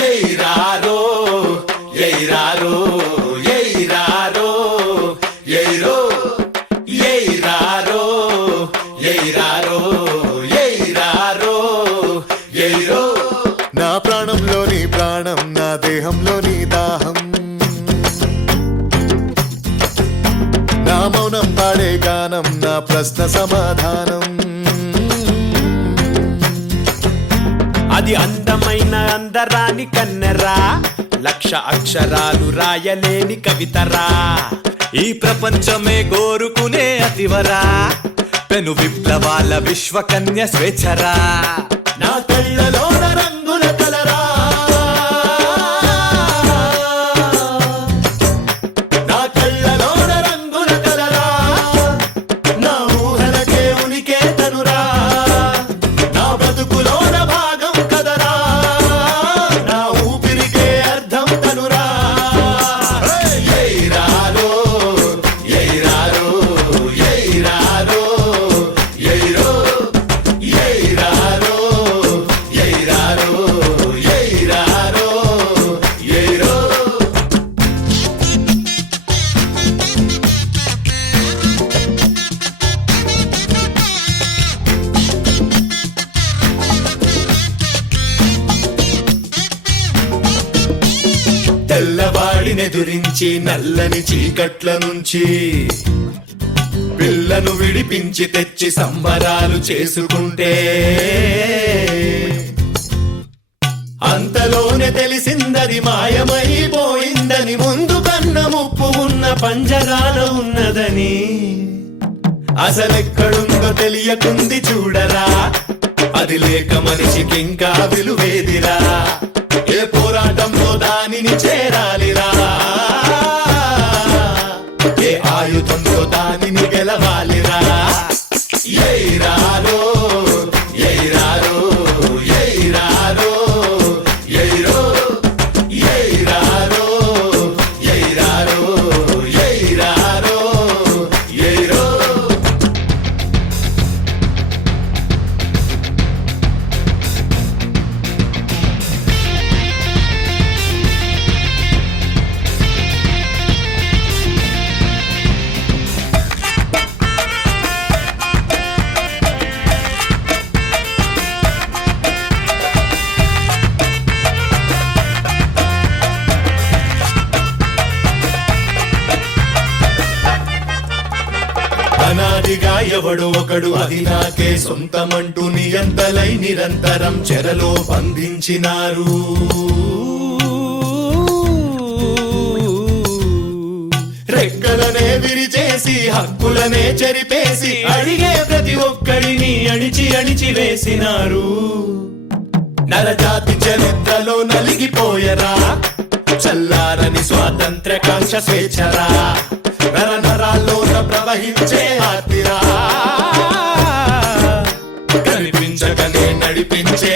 ఎయిరారో ఎయిరారో ఎయిరారో aero ఎయిరారో ఎయిరారో ఎయిరారో aero నా ప్రాణంలోని ప్రాణం నా దేహంలోని దాహం నా మౌనం పాడే గానం నా ప్రశ్న సమాధానం అది అందమైన అందరాని కన్నెరా లక్ష అక్షరాలు రాయలేని కవితరా ఈ ప్రపంచమే కోరుకునే అతివరా పెను విప్లవాల విశ్వకన్య స్వేచ్ఛరా నా కళ్ళలోన రంగుల కలరా నా కళ్ళలోన రంగుల కలరా నా ఊహలకే ఉనికే తనురా నా బతుకులోన భాగం కదరా నా ఊపిరికే అర్థం తనురా ఎయిరారో ఎయిరారో ఎయిరారో ఎయిరో ఎయిరారో ఎయిరారో ఎయిరారో ఎయిరో తెల్లవాడినెదురించి నల్లని చీకట్ల నుంచి పిల్లను విడిపించి తెచ్చి సంబరాలు చేసుకుంటే అంతలోనే తెలిసిందది మాయమైపోయిందని ముందు కన్న ముప్పు ఉన్న పంజరాలో ఉన్నదని అసలెక్కడుందో తెలియకుంది చూడరా అది లేక మనిషికి ఇంకా విలువేదిరా ఏ పోరాటంలో దానిని చేరాలిరా ఏ ఆయుధంతో దానిని గెలవాలిరా ఎయిరారో ఎయిరారో ఎయిరారో ఎయిరో ఎయిరారో ఎయిరారో ఎయిరారో ఎయిరో అనాదిగా ఎవడు ఒకడు అది నాకే సొంతమంటూ నియంతలై నిరంతరం చెరలో బంధించినారు రెక్కలనే విరిచేసి హక్కులనే చెరిపేసి అడిగే ప్రతి ఒక్కడిని అణిచి అణిచి వేసినారు నరజాతి చరిత్రలో నలిగిపోయరా చల్లారని స్వాతంత్ర కాంక్ష స్వేచ్ఛరా నర నరాల్లోన ప్రవహించే ఆర్తిరా కనిపించకనే నడిపించే